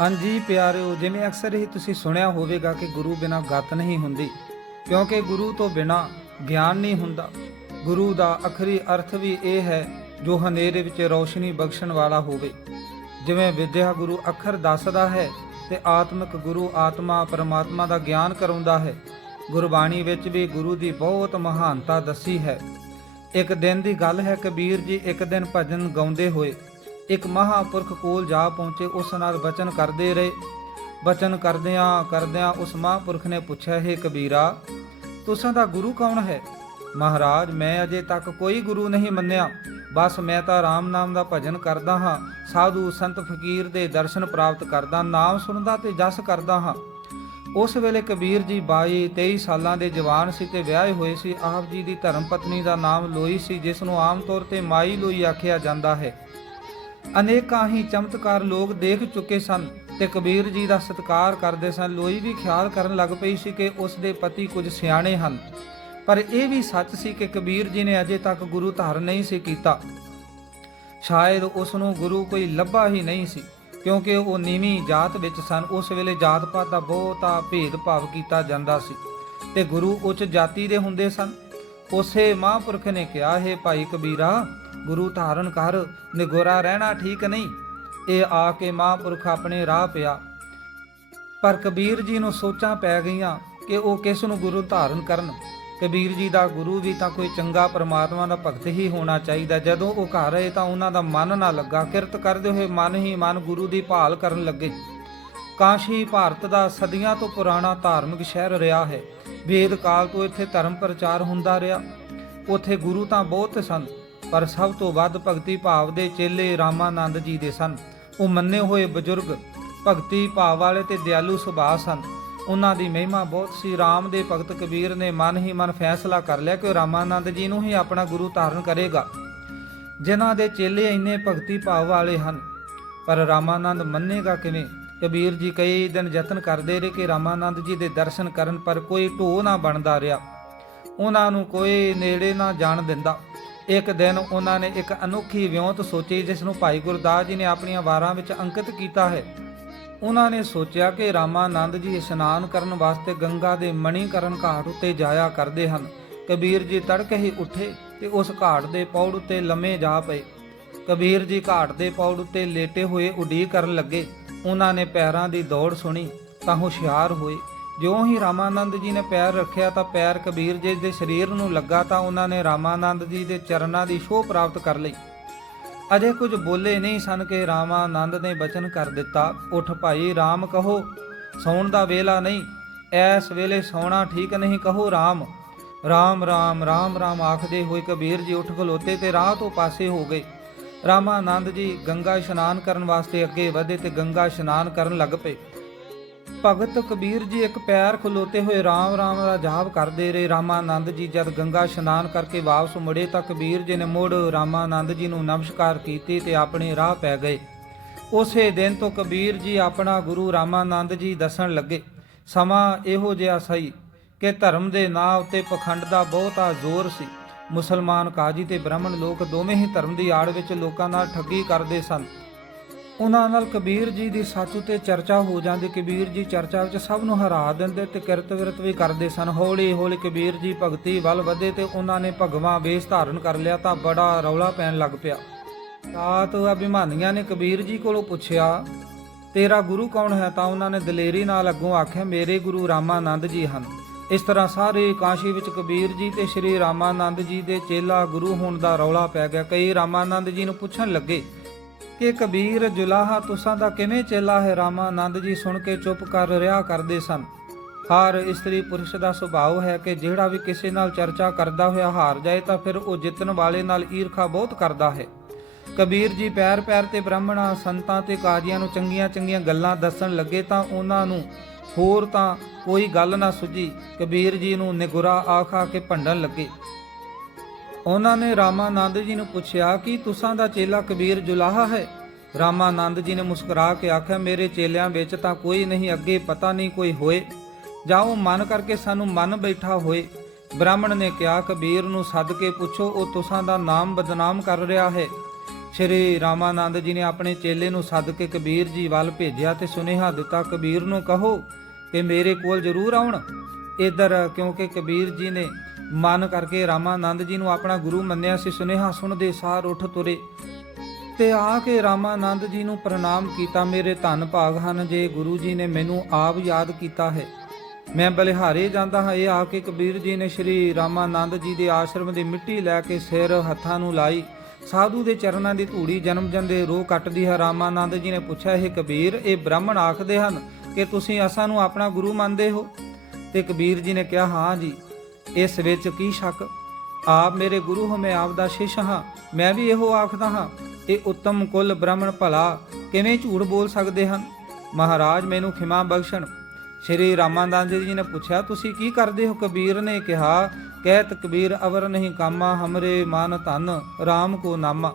ਹਾਂਜੀ ਪਿਆਰਿਓ, ਜਿਵੇਂ ਅਕਸਰ ਹੀ ਤੁਸੀਂ ਸੁਣਿਆ ਹੋਵੇਗਾ ਕਿ ਗੁਰੂ ਬਿਨਾ ਗੱਤ ਨਹੀਂ ਹੁੰਦੀ, ਕਿਉਂਕਿ ਗੁਰੂ ਤੋਂ ਬਿਨਾ ਗਿਆਨ ਨਹੀਂ ਹੁੰਦਾ। ਗੁਰੂ ਦਾ ਅਖਰੀ ਅਰਥ ਵੀ ਇਹ ਹੈ, ਜੋ ਹਨੇਰੇ ਵਿੱਚ ਰੌਸ਼ਨੀ ਬਖਸ਼ਣ ਵਾਲਾ ਹੋਵੇ। ਜਿਵੇਂ ਵਿਦਿਆ ਗੁਰੂ ਅੱਖਰ ਦੱਸਦਾ ਹੈ ਤੇ ਆਤਮਿਕ ਗੁਰੂ ਆਤਮਾ ਪਰਮਾਤਮਾ ਦਾ ਗਿਆਨ ਕਰਾਉਂਦਾ ਹੈ। ਗੁਰਬਾਣੀ ਵਿੱਚ ਵੀ ਗੁਰੂ ਦੀ ਬਹੁਤ ਮਹਾਨਤਾ ਦੱਸੀ ਹੈ। ਇੱਕ ਦਿਨ ਦੀ ਗੱਲ ਹੈ, ਕਬੀਰ ਜੀ ਇੱਕ ਦਿਨ ਭਜਨ ਗਾਉਂਦੇ ਹੋਏ ਇੱਕ ਮਹਾਪੁਰਖ ਕੋਲ ਜਾ ਪਹੁੰਚੇ, ਉਸ ਨਾਲ ਬਚਨ ਕਰਦੇ ਰਹੇ। ਬਚਨ ਕਰਦਿਆਂ ਕਰਦਿਆਂ ਉਸ ਮਹਾਪੁਰਖ ਨੇ ਪੁੱਛਿਆ, ਹੈ ਕਬੀਰਾ, ਤੁਸਾਂ ਦਾ ਗੁਰੂ ਕੌਣ ਹੈ? ਮਹਾਰਾਜ, ਮੈਂ ਅਜੇ ਤੱਕ ਕੋਈ ਗੁਰੂ ਨਹੀਂ ਮੰਨਿਆ। ਬਸ ਮੈਂ ਤਾਂ RAM ਨਾਮ ਦਾ ਭਜਨ ਕਰਦਾ ਹਾਂ। ਸਾਧੂ ਸੰਤ ਫਕੀਰ ਦੇ ਦਰਸ਼ਨ ਪ੍ਰਾਪਤ ਕਰਦਾ, ਨਾਮ ਸੁਣਦਾ ਤੇ ਜਸ ਕਰਦਾ ਹਾਂ। ਉਸ ਵੇਲੇ ਕਬੀਰ ਜੀ 22 23 ਸਾਲਾਂ ਦੇ ਜਵਾਨ ਸੀ ਤੇ ਵਿਆਹੇ ਹੋਏ ਸੀ। ਆਪ ਜੀ ਦੀ ਧਰਮ ਪਤਨੀ ਦਾ ਨਾਮ ਲੋਈ ਸੀ, ਜਿਸ ਨੂੰ ਆਮ ਤੌਰ ਤੇ ਮਾਈ ਲੋਈ ਆਖਿਆ ਜਾਂਦਾ ਹੈ। ਅਨੇਕਾਂ ਹੀ ਚਮਤਕਾਰ ਲੋਕ ਦੇਖ ਚੁੱਕੇ ਸਨ ਤੇ ਕਬੀਰ ਜੀ ਦਾ ਸਤਿਕਾਰ ਕਰਦੇ ਸਨ। ਲੋਈ ਵੀ ਖਿਆਲ ਕਰਨ ਲੱਗ ਪਈ ਸੀ ਕਿ ਉਸ ਦੇ ਪਤੀ ਕੁਝ ਸਿਆਣੇ ਹਨ। ਪਰ ਇਹ ਵੀ ਸੱਚ ਸੀ ਕਿ ਕਬੀਰ ਜੀ ਨੇ ਅਜੇ ਤੱਕ ਗੁਰੂ ਧਾਰਨ ਨਹੀਂ ਸੀ ਕੀਤਾ। ਸ਼ਾਇਦ ਉਸ ਨੂੰ ਗੁਰੂ ਕੋਈ ਲੱਭਾ ਹੀ ਨਹੀਂ ਸੀ, ਕਿਉਂਕਿ ਉਹ ਨੀਵੀਂ ਜਾਤ ਵਿੱਚ ਸਨ। ਉਸ ਵੇਲੇ ਜਾਤ ਪਾਤ ਦਾ ਬਹੁਤਾ ਭੇਦਭਾਵ ਕੀਤਾ ਜਾਂਦਾ ਸੀ ਤੇ ਗੁਰੂ ਉੱਚ ਜਾਤੀ ਦੇ ਹੁੰਦੇ ਸਨ। ਉਸੇ ਮਹਾਂਪੁਰਖ ਨੇ ਕਿਹਾ, ਹੈ ਭਾਈ ਕਬੀਰਾ ਗੁਰੂ ਧਾਰਨ ਕਰ, ਨਿਗੋਰਾ ਰਹਿਣਾ ਠੀਕ ਨਹੀਂ। ਇਹ ਆ ਕੇ ਮਹਾਂਪੁਰਖ ਆਪਣੇ ਰਾਹ ਪਿਆ। ਪਰ ਕਬੀਰ ਜੀ ਨੂੰ ਸੋਚਾਂ ਪੈ ਗਈਆਂ ਕਿ ਉਹ ਕਿਸ ਨੂੰ ਗੁਰੂ ਧਾਰਨ ਕਰਨ। ਕਬੀਰ ਜੀ ਦਾ ਗੁਰੂ ਵੀ ਤਾਂ ਕੋਈ ਚੰਗਾ ਪਰਮਾਤਮਾ ਦਾ ਭਗਤ ਹੀ ਹੋਣਾ ਚਾਹੀਦਾ। ਜਦੋਂ ਉਹ ਘਰ ਆਏ ਤਾਂ ਉਹਨਾਂ ਦਾ ਮਨ ਨਾ ਲੱਗਾ। ਕਿਰਤ ਕਰਦੇ ਹੋਏ ਮਨ ਹੀ ਮਨ ਗੁਰੂ ਦੀ ਭਾਲ ਕਰਨ ਲੱਗੇ। ਕਾਸ਼ੀ ਭਾਰਤ ਦਾ ਸਦੀਆਂ ਤੋਂ ਪੁਰਾਣਾ ਧਾਰਮਿਕ ਸ਼ਹਿਰ ਰਿਹਾ ਹੈ। ਵੇਦ ਕਾਲ ਤੋਂ ਇੱਥੇ ਧਰਮ ਪ੍ਰਚਾਰ ਹੁੰਦਾ ਰਿਹਾ। ਉੱਥੇ ਗੁਰੂ ਤਾਂ ਬਹੁਤ ਸਨ। ਪਰ ਸਭ ਤੋਂ ਵੱਧ ਭਗਤੀ ਭਾਵ ਦੇ ਚੇਲੇ ਰਾਮਾਨੰਦ ਜੀ ਦੇ ਸਨ। ਉਹ ਮੰਨੇ ਹੋਏ ਬਜ਼ੁਰਗ, ਭਗਤੀ ਭਾਵ ਵਾਲੇ ਤੇ ਦਿਆਲੂ ਸੁਭਾਅ ਸਨ। ਉਹਨਾਂ ਦੀ ਮਹਿਮਾ ਬਹੁਤ ਸੀ। RAM ਦੇ ਭਗਤ ਕਬੀਰ ਨੇ ਮਨ ਹੀ ਮਨ ਫੈਸਲਾ ਕਰ ਲਿਆ ਕਿ ਉਹ ਰਾਮਾਨੰਦ ਜੀ ਨੂੰ ਹੀ ਆਪਣਾ ਗੁਰੂ ਧਾਰਨ ਕਰੇਗਾ। ਜਿਨ੍ਹਾਂ ਦੇ ਚੇਲੇ ਇੰਨੇ ਭਗਤੀ ਭਾਵ ਵਾਲੇ ਹਨ। ਪਰ ਰਾਮਾਨੰਦ ਮੰਨੇਗਾ ਕਿਵੇਂ? ਕਬੀਰ ਜੀ ਕਈ ਦਿਨ ਯਤਨ ਕਰਦੇ ਰਹੇ ਕਿ ਰਾਮਾਨੰਦ ਜੀ ਦੇ ਦਰਸ਼ਨ ਕਰਨ ਪਰ ਕੋਈ ਢੋ ਨਾ ਬਣਦਾ ਰਿਹਾ। ਉਹਨਾਂ ਨੂੰ ਕੋਈ ਨੇੜੇ ਨਾ ਜਾਣ ਦਿੰਦਾ। ਇੱਕ ਦਿਨ ਉਹਨਾਂ ਨੇ ਇੱਕ ਅਨੋਖੀ ਵਿਉਂਤ ਸੋਚੀ, ਜਿਸ ਨੂੰ ਭਾਈ ਗੁਰਦਾਸ ਜੀ ਨੇ ਆਪਣੀਆਂ ਵਾਰਾਂ ਵਿੱਚ ਅੰਕਿਤ ਕੀਤਾ ਹੈ। ਉਹਨਾਂ ਨੇ ਸੋਚਿਆ ਕਿ ਰਾਮਾਨੰਦ ਜੀ ਇਸ਼ਨਾਨ ਕਰਨ ਵਾਸਤੇ ਗੰਗਾ ਦੇ ਮਣੀਕਰਨ ਘਾਟ ਉੱਤੇ ਜਾਇਆ ਕਰਦੇ ਹਨ। ਕਬੀਰ ਜੀ ਤੜਕੇ ਹੀ ਉੱਠੇ ਤੇ ਉਸ ਘਾਟ ਦੇ ਪੌੜ ਉੱਤੇ ਲੰਮੇ ਜਾ ਪਏ। ਕਬੀਰ ਜੀ ਘਾਟ ਦੇ ਪੌੜ ਉੱਤੇ ਲੇਟੇ ਹੋਏ ਉਡੀਕ ਕਰਨ ਲੱਗੇ। ਉਹਨਾਂ ਨੇ ਪੈਰਾਂ ਦੀ ਦੌੜ ਸੁਣੀ ਤਾਂ ਹੁਸ਼ਿਆਰ ਹੋਏ। ਜਿਉਂ ਹੀ ਰਾਮਾਨੰਦ ਜੀ ਨੇ ਪੈਰ ਰੱਖਿਆ ਤਾਂ ਪੈਰ ਕਬੀਰ ਜੀ ਦੇ ਸਰੀਰ ਨੂੰ ਲੱਗਾ ਤਾਂ ਉਹਨਾਂ ਨੇ ਰਾਮਾਨੰਦ ਜੀ ਦੇ ਚਰਨਾਂ ਦੀ ਸ਼ੋਅ ਪ੍ਰਾਪਤ ਕਰ ਲਈ। ਅਜੇ ਕੁਝ ਬੋਲੇ ਨਹੀਂ ਸਨ ਕਿ ਰਾਮਾਨੰਦ ਨੇ ਬਚਨ ਕਰ ਦਿੱਤਾ। ਉਠ ਭਾਈ RAM ਕਹੋ, ਸੌਣ ਦਾ ਵੇਲਾ ਨਹੀਂ। ਐਸ ਵੇਲੇ ਸੌਣਾ ਠੀਕ ਨਹੀਂ, ਕਹੋ RAM RAM RAM RAM RAM ਆਖਦੇ ਹੋਏ ਕਬੀਰ ਜੀ ਉੱਠ ਖਲੋਤੇ ਤੇ ਰਾਹ ਤੋਂ ਪਾਸੇ ਹੋ ਗਏ। ਰਾਮਾਨੰਦ ਜੀ ਗੰਗਾ ਇਸ਼ਨਾਨ ਕਰਨ ਵਾਸਤੇ ਅੱਗੇ ਵਧੇ ਤੇ ਗੰਗਾ ਇਸ਼ਨਾਨ ਕਰਨ ਲੱਗ ਪਏ। ਭਗਤ ਕਬੀਰ ਜੀ ਇੱਕ ਪੈਰ ਖਲੋਤੇ ਹੋਏ RAM RAM ਦਾ ਜਾਪ ਕਰਦੇ ਰਹੇ। ਰਾਮਾਨੰਦ ਜੀ ਜਦ ਗੰਗਾ ਇਸ਼ਨਾਨ ਕਰਕੇ ਵਾਪਸ ਮੁੜੇ ਤਾਂ ਕਬੀਰ ਜੀ ਨੇ ਮੁੜ ਰਾਮਾਨੰਦ ਜੀ ਨੂੰ ਨਮਸਕਾਰ ਕੀਤੀ ਤੇ ਆਪਣੇ ਰਾਹ ਪੈ ਗਏ। ਉਸੇ ਦਿਨ ਤੋਂ ਕਬੀਰ ਜੀ ਆਪਣਾ ਗੁਰੂ ਰਾਮਾਨੰਦ ਜੀ ਦੱਸਣ ਲੱਗੇ, ਸਮਾਂ ਇਹੋ ਜਿਹਾ ਸਹੀ ਕਿ ਧਰਮ ਦੇ ਨਾਂ ਉੱਤੇ ਪਖੰਡ ਦਾ ਬਹੁਤਾ ਜ਼ੋਰ ਸੀ। ਮੁਸਲਮਾਨ ਕਾਜੀ ਤੇ ਬ੍ਰਾਹਮਣ ਲੋਕ ਦੋਵੇਂ ਹੀ ਧਰਮ ਦੀ ਆੜ ਵਿੱਚ ਲੋਕਾਂ ਨਾਲ ਠੱਗੀ ਕਰਦੇ ਸਨ। ਉਹਨਾਂ ਨਾਲ ਕਬੀਰ ਜੀ ਦੀ ਸੱਚ ਉਤੇ ਚਰਚਾ ਹੋ ਜਾਂਦੀ, ਕਬੀਰ ਜੀ ਚਰਚਾ ਵਿੱਚ ਸਭ ਨੂੰ ਹਰਾ ਦਿੰਦੇ ਤੇ ਕਿਰਤ ਵਿਰਤ ਵੀ ਕਰਦੇ ਸਨ। ਹੌਲੀ ਹੌਲੀ ਕਬੀਰ ਜੀ ਭਗਤੀ ਵੱਲ ਵਧੇ ਤੇ ਉਹਨਾਂ ਨੇ ਭਗਵਾਂ ਵੇਸ਼ ਧਾਰਨ ਕਰ ਲਿਆ ਤਾਂ ਬੜਾ ਰੌਲਾ ਪੈਣ ਲੱਗ ਪਿਆ। ਤਾਤ ਅਭਿਮਾਨੀਆਂ ਨੇ ਕਬੀਰ ਜੀ ਕੋਲੋਂ ਪੁੱਛਿਆ, ਤੇਰਾ ਗੁਰੂ ਕੌਣ ਹੈ? ਤਾਂ ਉਹਨਾਂ ਨੇ ਦਲੇਰੀ ਨਾਲ ਅੱਗੋਂ ਆਖਿਆ, ਮੇਰੇ ਗੁਰੂ ਰਾਮਾਨੰਦ ਜੀ ਹਨ। ਇਸ ਤਰ੍ਹਾਂ ਸਾਰੇ ਕਾਸ਼ੀ ਵਿੱਚ ਕਬੀਰ ਜੀ ਤੇ ਸ਼੍ਰੀ ਰਾਮਾਨੰਦ ਜੀ ਦੇ ਚੇਲਾ ਗੁਰੂ ਹੋਣ ਦਾ ਰੌਲਾ ਪੈ ਗਿਆ। ਕਈ ਰਾਮਾਨੰਦ ਜੀ ਨੂੰ ਪੁੱਛਣ ਲੱਗੇ ਕਿ ਕਬੀਰ ਜੁਲਾਹਾ ਤੁਸਾਂ ਦਾ ਕਿਵੇਂ ਚੇਲਾ ਹੈ ਰਾਮਾਨੰਦ ਜੀ ਸੁਣ ਕੇ ਚੁੱਪ ਕਰ ਰਿਹਾ ਕਰਦੇ ਸਨ। ਹਰ ਇਸਤਰੀ ਪੁਰਸ਼ ਦਾ ਸੁਭਾਅ ਹੈ ਕਿ ਜਿਹੜਾ ਵੀ ਕਿਸੇ ਨਾਲ ਚਰਚਾ ਕਰਦਾ ਹੋਇਆ ਹਾਰ ਜਾਏ ਤਾਂ ਫਿਰ ਉਹ ਜਿੱਤਣ ਵਾਲੇ ਨਾਲ ਈਰਖਾ ਬਹੁਤ ਕਰਦਾ ਹੈ। ਕਬੀਰ ਜੀ ਪੈਰ ਪੈਰ ਤੇ ਬ੍ਰਾਹਮਣਾਂ ਸੰਤਾਂ ਤੇ ਕਾਜ਼ੀਆਂ ਨੂੰ ਚੰਗੀਆਂ ਚੰਗੀਆਂ ਗੱਲਾਂ ਦੱਸਣ ਲੱਗੇ ਤਾਂ ਉਹਨਾਂ ਨੂੰ ਹੋਰ ਤਾਂ ਕੋਈ ਗੱਲ ਨਾ ਸੁਝੀ। ਕਬੀਰ ਜੀ ਨੂੰ ਨਿਗੁਰਾ ਆਖਾ ਕੇ ਭੰਡਣ ਲੱਗੇ। ਉਹਨਾਂ ਨੇ ਰਾਮਾਨੰਦ ਜੀ ਨੂੰ ਪੁੱਛਿਆ ਕਿ ਤੁਸਾਂ ਦਾ ਚੇਲਾ ਕਬੀਰ ਜੁਲਾਹਾ ਹੈ? ਰਾਮਾਨੰਦ ਜੀ ਨੇ ਮੁਸਕਰਾ ਕੇ ਆਖਿਆ, ਮੇਰੇ ਚੇਲਿਆਂ ਵਿੱਚ ਤਾਂ ਕੋਈ ਨਹੀਂ, ਅੱਗੇ ਪਤਾ ਨਹੀਂ ਕੋਈ ਹੋਏ। ਜਾਂ ਉਹ ਮਨ ਕਰਕੇ ਸਾਨੂੰ ਮਨ ਬੈਠਾ ਹੋਏ। ਬ੍ਰਾਹਮਣ ਨੇ ਕਿਹਾ, ਕਬੀਰ ਨੂੰ ਸੱਦ ਕੇ ਪੁੱਛੋ, ਉਹ ਤੁਸਾਂ ਦਾ ਨਾਮ ਬਦਨਾਮ ਕਰ ਰਿਹਾ ਹੈ। ਸ਼੍ਰੀ ਰਾਮਾਨੰਦ ਜੀ ਨੇ ਆਪਣੇ ਚੇਲੇ ਨੂੰ ਸੱਦ ਕੇ ਕਬੀਰ ਜੀ ਵੱਲ ਭੇਜਿਆ ਤੇ ਸੁਨੇਹਾ ਦਿੱਤਾ, ਕਬੀਰ ਨੂੰ ਕਹੋ ਕਿ ਮੇਰੇ ਕੋਲ ਜ਼ਰੂਰ ਆਉਣ। ਇਧਰ, ਕਿਉਂਕਿ ਕਬੀਰ ਜੀ ਨੇ ਮਨ ਕਰਕੇ ਰਾਮਾਨੰਦ ਜੀ ਨੂੰ ਆਪਣਾ ਗੁਰੂ ਮੰਨਿਆ ਸੀ, ਸੁਨੇਹਾ ਸੁਣਦੇ ਸਾਰ ਉੱਠ ਤੁਰੇ। ਤੇ ਆ ਕੇ ਰਾਮਾਨੰਦ ਜੀ ਨੂੰ ਪ੍ਰਣਾਮ ਕੀਤਾ, ਮੇਰੇ ਧੰਨ ਭਾਗ ਹਨ, ਜੇ ਗੁਰੂ ਜੀ ਨੇ ਮੈਨੂੰ ਆਪ ਯਾਦ ਕੀਤਾ ਹੈ। ਮੈਂ ਬਲਿਹਾਰੇ ਜਾਂਦਾ ਹਾਂ। ਇਹ ਆ ਕੇ ਕਬੀਰ ਜੀ ਨੇ ਸ਼੍ਰੀ ਰਾਮਾਨੰਦ ਜੀ ਦੇ ਆਸ਼ਰਮ ਦੀ ਮਿੱਟੀ ਲੈ ਕੇ ਸਿਰ ਹੱਥਾਂ ਨੂੰ ਲਾਈ। ਸਾਧੂ ਦੇ ਚਰਨਾਂ ਦੀ ਧੂੜੀ ਜਨਮ ਜੰਦੇ ਰੋਹ ਕੱਟਦੀ ਹੈ। ਰਾਮਾਨੰਦ ਜੀ ਨੇ ਪੁੱਛਿਆ ਇਹ ਕਬੀਰ, ਇਹ ਬ੍ਰਾਹਮਣ ਆਖਦੇ ਹਨ ਕਿ ਤੁਸੀਂ ਅਸਾਂ ਨੂੰ ਆਪਣਾ ਗੁਰੂ ਮੰਨਦੇ ਹੋ? ਤੇ ਕਬੀਰ ਜੀ ਨੇ ਕਿਹਾ, ਹਾਂ ਜੀ। ਇਸ ਵਿੱਚ ਕੀ ਸ਼ੱਕ? ਆਪ ਮੇਰੇ ਗੁਰੂ ਹੋ ਮੈਂ ਆਪ ਦਾ ਸ਼ਿਸ਼ ਹਾਂ, ਮੈਂ ਵੀ ਇਹੋ ਆਖਦਾ ਹਾਂ, ਇਹ ਉੱਤਮ ਕੁਲ ਬ੍ਰਾਹਮਣ ਭਲਾ ਕਿਵੇਂ ਝੂਠ ਬੋਲ ਸਕਦੇ ਹਨ? ਮਹਾਰਾਜ ਮੈਨੂੰ ਖਿਮਾ ਬਖਸ਼ਣ। ਸ਼੍ਰੀ ਰਾਮਾਨੰਦ ਜੀ ਨੇ ਪੁੱਛਿਆ, ਤੁਸੀਂ ਕੀ ਕਰਦੇ ਹੋ? ਕਬੀਰ ਨੇ ਕਿਹਾ, ਕਹਿਤ ਕਬੀਰ ਅਵਰ ਨਹੀਂ ਕਾਮਾ, ਹਮਰੇ ਮਨ ਧਨ RAM ਕੋ ਨਾਮਾ।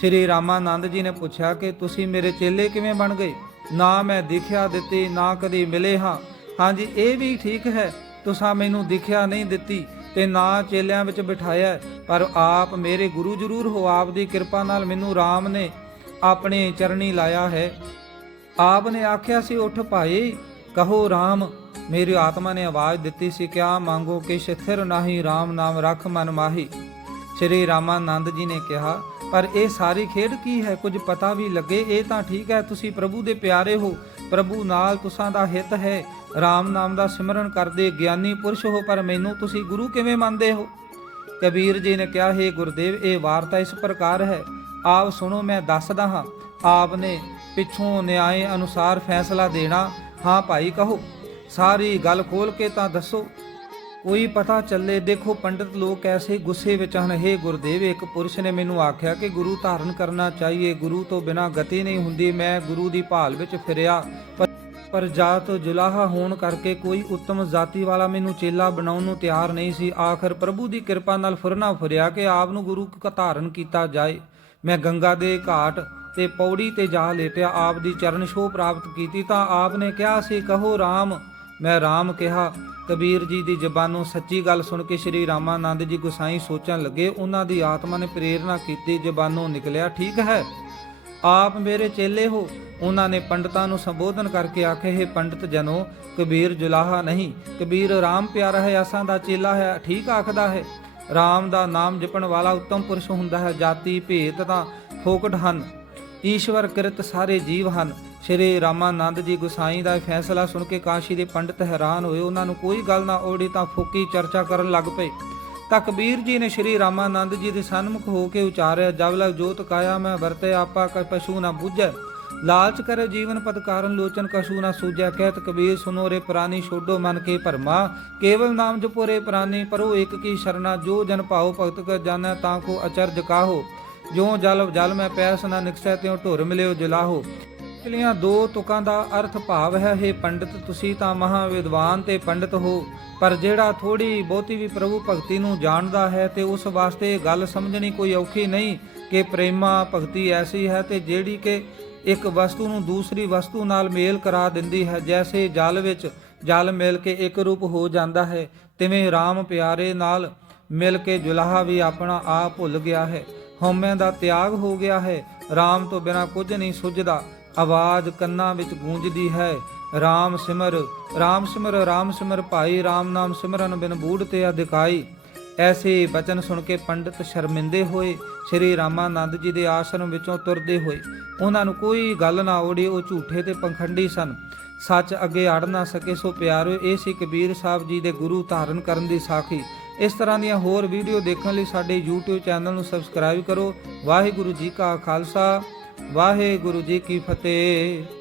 ਸ਼੍ਰੀ ਰਾਮਾਨੰਦ ਜੀ ਨੇ ਪੁੱਛਿਆ ਕਿ ਤੁਸੀਂ ਮੇਰੇ ਚੇਲੇ ਕਿਵੇਂ ਬਣ ਗਏ? ਨਾ ਮੈਂ ਦਿਖਿਆ ਦਿੱਤੀ, ਨਾ ਕਦੀ ਮਿਲੇ ਹਾਂ। ਹਾਂਜੀ, ਇਹ ਵੀ ਠੀਕ ਹੈ। ਤੁਸਾਂ ਮੈਨੂੰ ਦਿਖਿਆ ਨਹੀਂ ਦਿੱਤੀ ਤੇ ਨਾ ਚੇਲਿਆਂ ਵਿੱਚ ਬਿਠਾਇਆ, ਪਰ ਆਪ ਮੇਰੇ ਗੁਰੂ ਜ਼ਰੂਰ ਹੋ, ਆਪ ਦੀ ਕਿਰਪਾ ਨਾਲ ਮੈਨੂੰ RAM ਨੇ ਆਪਣੇ ਚਰਣੀ ਲਾਇਆ ਹੈ। ਆਪ ਨੇ ਆਖਿਆ ਸੀ, ਉੱਠ ਭਾਈ, ਕਹੋ RAM ਮੇਰੀ ਆਤਮਾ ਨੇ ਆਵਾਜ਼ ਦਿੱਤੀ ਸੀ, ਕਿਆ ਮੰਗੋ ਕਿ ਸਥਿਰ ਨਾਹੀ RAM ਨਾਮ ਰੱਖ ਮਨ ਮਾਹੀ? ਸ਼੍ਰੀ ਰਾਮਾਨੰਦ ਜੀ ਨੇ ਕਿਹਾ, ਪਰ ਇਹ ਸਾਰੀ ਖੇਡ ਕੀ ਹੈ? ਕੁਝ ਪਤਾ ਵੀ ਲੱਗੇ? ਇਹ ਤਾਂ ਠੀਕ ਹੈ, ਤੁਸੀਂ ਪ੍ਰਭੂ ਦੇ ਪਿਆਰੇ ਹੋ, ਪ੍ਰਭੂ ਨਾਲ ਤੁਸਾਂ ਦਾ ਹਿੱਤ ਹੈ। RAM ਨਾਮ ਦਾ ਸਿਮਰਨ ਕਰਦੇ ਗਿਆਨੀ ਪੁਰਸ਼ ਹੋ, ਪਰ ਮੈਨੂੰ ਤੁਸੀਂ ਗੁਰੂ ਕਿਵੇਂ ਮੰਨਦੇ ਹੋ? ਕਬੀਰ ਜੀ ਨੇ ਕਿਹਾ, ਹੈ ਗੁਰਦੇਵ, ਇਹ ਵਾਰਤਾ ਇਸ ਪ੍ਰਕਾਰ ਹੈ। ਆਪ ਸੁਣੋ, ਮੈਂ ਦੱਸਦਾ ਹਾਂ, ਆਪ ਨੇ ਪਿੱਛੋਂ ਨਿਆਏ ਅਨੁਸਾਰ ਫੈਸਲਾ ਦੇਣਾ, ਹਾਂ ਭਾਈ ਕਹੋ। ਸਾਰੀ ਗੱਲ ਖੋਲ ਕੇ ਤਾਂ ਦੱਸੋ। ਕੋਈ ਪਤਾ ਚੱਲੇ, ਦੇਖੋ ਪੰਡਿਤ ਲੋਕ ਐਸੇ ਗੁੱਸੇ ਵਿੱਚ ਹਨ। ਹੈ ਗੁਰਦੇਵ, ਇੱਕ ਪੁਰਸ਼ ਨੇ ਮੈਨੂੰ ਆਖਿਆ ਕਿ ਗੁਰੂ ਧਾਰਨ ਕਰਨਾ ਚਾਹੀਏ। ਗੁਰੂ ਤੋਂ ਬਿਨਾ ਗਤੀ ਨਹੀਂ ਹੁੰਦੀ। ਮੈਂ ਗੁਰੂ ਦੀ ਭਾਲ ਵਿੱਚ ਫਿਰਿਆ ਪਰ ਜਾਤ ਜੁਲਾਹਾ ਹੋਣ ਕਰਕੇ ਕੋਈ ਉੱਤਮ ਜਾਤੀ ਵਾਲਾ ਮੈਨੂੰ ਚੇਲਾ ਬਣਾਉਣ ਨੂੰ ਤਿਆਰ ਨਹੀਂ ਸੀ। ਆਖਰ ਪ੍ਰਭੂ ਦੀ ਕਿਰਪਾ ਨਾਲ ਫੁਰਨਾ ਫੁਰਿਆ ਕਿ ਆਪ ਨੂੰ ਗੁਰੂ ਕ ਧਾਰਨ ਕੀਤਾ ਜਾਏ। ਮੈਂ ਗੰਗਾ ਦੇ ਘਾਟ ਤੇ ਪੌੜੀ ਤੇ ਜਾ ਲੇਟਿਆ, ਆਪ ਦੀ ਚਰਨ ਛੋਹ ਪ੍ਰਾਪਤ ਕੀਤੀ ਤਾਂ ਆਪ ਨੇ ਕਿਹਾ ਸੀ, ਕਹੋ RAM ਮੈਂ RAM ਕਿਹਾ, ਕਬੀਰ ਜੀ ਦੀ ਜ਼ਬਾਨੋਂ ਸੱਚੀ ਗੱਲ ਸੁਣ ਕੇ ਸ਼੍ਰੀ ਰਾਮਾਨੰਦ ਜੀ ਗੁਸਾਈ ਸੋਚਣ ਲੱਗੇ। ਉਹਨਾਂ ਦੀ ਆਤਮਾ ਨੇ ਪ੍ਰੇਰਣਾ ਕੀਤੀ, ਜ਼ਬਾਨੋਂ ਨਿਕਲਿਆ, ਠੀਕ ਹੈ? ਆਪ ਮੇਰੇ ਚੇਲੇ ਹੋ। ਉਹਨਾਂ ਨੇ ਪੰਡਤਾਂ ਨੂੰ ਸੰਬੋਧਨ ਕਰਕੇ ਆਖੇ, ਹੈ ਪੰਡਤ ਜਨੋ, ਕਬੀਰ ਜੁਲਾਹਾ ਨਹੀਂ। ਕਬੀਰ RAM ਪਿਆਰਾ ਹੈ ਅਸਾਂ ਦਾ ਚੇਲਾ ਹੈ, ਠੀਕ ਆਖਦਾ ਹੈ। RAM ਦਾ ਨਾਮ ਜਪਣ ਵਾਲਾ ਉੱਤਮ ਪੁਰਸ਼ ਹੁੰਦਾ ਹੈ। ਜਾਤੀ ਭੇਦ ਤਾਂ ਫੋਕਟ ਹਨ। ਈਸ਼ਵਰ ਕਿਰਤ ਸਾਰੇ ਜੀਵ ਹਨ। ਸ਼੍ਰੀ ਰਾਮਾਨੰਦ ਜੀ ਗੁਸਾਈ ਦਾ ਫੈਸਲਾ ਸੁਣ ਕੇ ਕਾਸ਼ੀ ਦੇ ਪੰਡਤ ਹੈਰਾਨ ਹੋਏ। ਉਹਨਾਂ ਨੂੰ ਕੋਈ ਗੱਲ ਨਾ ਓੜੀ ਤਾਂ ਫੋਕੀ ਚਰਚਾ ਕਰਨ ਲੱਗ ਪਏ। ਤਾਂ ਕਬੀਰ ਜੀ ਨੇ ਸ਼੍ਰੀ ਰਾਮਾਨੰਦ ਜੀ ਦੇ ਸਨਮੁਖ ਹੋ ਕੇ ਉਚਾਰਿਆ ਜਬ ਲਗ ਜੋਤ ਕਾਇਆ ਮੈਂ ਵਰਤੇ ਆਪਾ ਕ ਪਸ਼ੂ ਨਾ ਬੁੱਝੈ। ਲਾਲਚ ਕਰੇ ਜੀਵਨ ਪਦ ਕਾਰਨ ਲੋਚਨ ਕਸ਼ੂ ਨਾ ਸੂਝੈ। ਕਹਿਤ ਕਬੀਰ ਸੁਨੋ ਰੇ ਪ੍ਰਾਨੀ ਛੋਡੋ ਮਨ ਕੇ ਭਰਮਾ। ਕੇਵਲ ਨਾਮ ਜਪੋ ਰੇ ਪ੍ਰਾਨੀ, ਪਰੋ ਇੱਕ ਕੀ ਸ਼ਰਨਾ। ਜੋ ਜਨ ਭਾਉ ਭਗਤ ਕਰ ਜਾਣੈ ਤਾਂ ਕੋ ਅਚਰਜ ਕਾਹੋ ਜਿਉ ਜਲ ਜਲ ਮੈਂ ਪੈਸ ਨਾ ਨਿਕਸੈ, ਤਿਉ ਢੁਰ ਮਿਲਿਓ ਜਲਾਹੋ। ਇਸਲੀਆਂ ਦੋ ਤੁਕਾਂ ਦਾ ਅਰਥ ਭਾਵ ਹੈ हे ਪੰਡਿਤ, ਤੁਸੀਂ ਤਾਂ ਮਹਾ ਵਿਦਵਾਨ ਤੇ ਪੰਡਿਤ ਹੋ, ਪਰ ਜਿਹੜਾ ਥੋੜੀ ਬਹੁਤੀ ਵੀ ਪ੍ਰਭੂ ਭਗਤੀ ਨੂੰ ਜਾਣਦਾ ਹੈ ਤੇ ਉਸ ਵਾਸਤੇ ਇਹ ਗੱਲ ਸਮਝਣੀ ਕੋਈ ਔਖੀ ਨਹੀਂ ਕਿ ਪ੍ਰੇਮਾ ਭਗਤੀ ਐਸੀ ਹੈ ਤੇ ਜਿਹੜੀ ਕਿ ਇੱਕ ਵਸਤੂ ਨੂੰ ਦੂਸਰੀ ਵਸਤੂ ਨਾਲ ਮੇਲ ਕਰਾ ਦਿੰਦੀ ਹੈ, ਜੈਸੇ ਜਲ ਵਿੱਚ ਜਲ ਮਿਲ ਕੇ ਇੱਕ ਰੂਪ ਹੋ ਜਾਂਦਾ ਹੈ, ਤਿਵੇਂ RAM ਪਿਆਰੇ ਨਾਲ ਮਿਲ ਕੇ ਜੁਲਾਹਾ ਵੀ ਆਪਣਾ ਆਪ ਭੁੱਲ ਗਿਆ ਹੈ। ਹਉਮੈ ਦਾ ਤਿਆਗ ਹੋ ਗਿਆ ਹੈ RAM ਤੋਂ ਬਿਨਾ ਕੁਝ ਨਹੀਂ ਸੁਝਦਾ। ਆਵਾਜ਼ ਕੰਨਾਂ ਵਿੱਚ ਗੂੰਜਦੀ ਹੈ। RAM ਸਿਮਰ RAM ਸਿਮਰ RAM ਸਿਮਰ ਭਾਈ RAM ਨਾਮ ਸਿਮਰਨ ਬਿਨ ਬੂੜ ਤੇ ਅਧਿਕਾਈ। ਐਸੇ ਬਚਨ ਸੁਣ ਕੇ ਪੰਡਿਤ ਸ਼ਰਮਿੰਦੇ ਹੋਏ, ਸ਼੍ਰੀ ਰਾਮਾਨੰਦ ਜੀ ਦੇ ਆਸ਼ਰਮ ਵਿੱਚੋਂ ਤੁਰਦੇ ਹੋਏ। ਉਹਨਾਂ ਨੂੰ ਕੋਈ ਗੱਲ ਨਾ ਓੜੀ ਉਹ ਝੂਠੇ ਤੇ ਪੰਖੰਡੀ ਸਨ। ਸੱਚ ਅੱਗੇ ਅੜ ਨਾ ਸਕੇ ਸੋ ਪਿਆਰਿਓ ਇਹ ਸੀ ਕਬੀਰ ਸਾਹਿਬ ਜੀ ਦੇ ਗੁਰੂ ਧਾਰਨ ਕਰਨ ਦੀ ਸਾਖੀ। ਇਸ ਤਰ੍ਹਾਂ ਦੀਆਂ ਹੋਰ ਵੀਡੀਓ ਦੇਖਣ ਲਈ ਸਾਡੇ YouTube ਚੈਨਲ ਨੂੰ ਸਬਸਕ੍ਰਾਈਬ ਕਰੋ। ਵਾਹਿਗੁਰੂ ਜੀ ਕਾ ਖਾਲਸਾ। ਵਾਹਿਗੁਰੂ ਜੀ ਕੀ ਫਤਿਹ।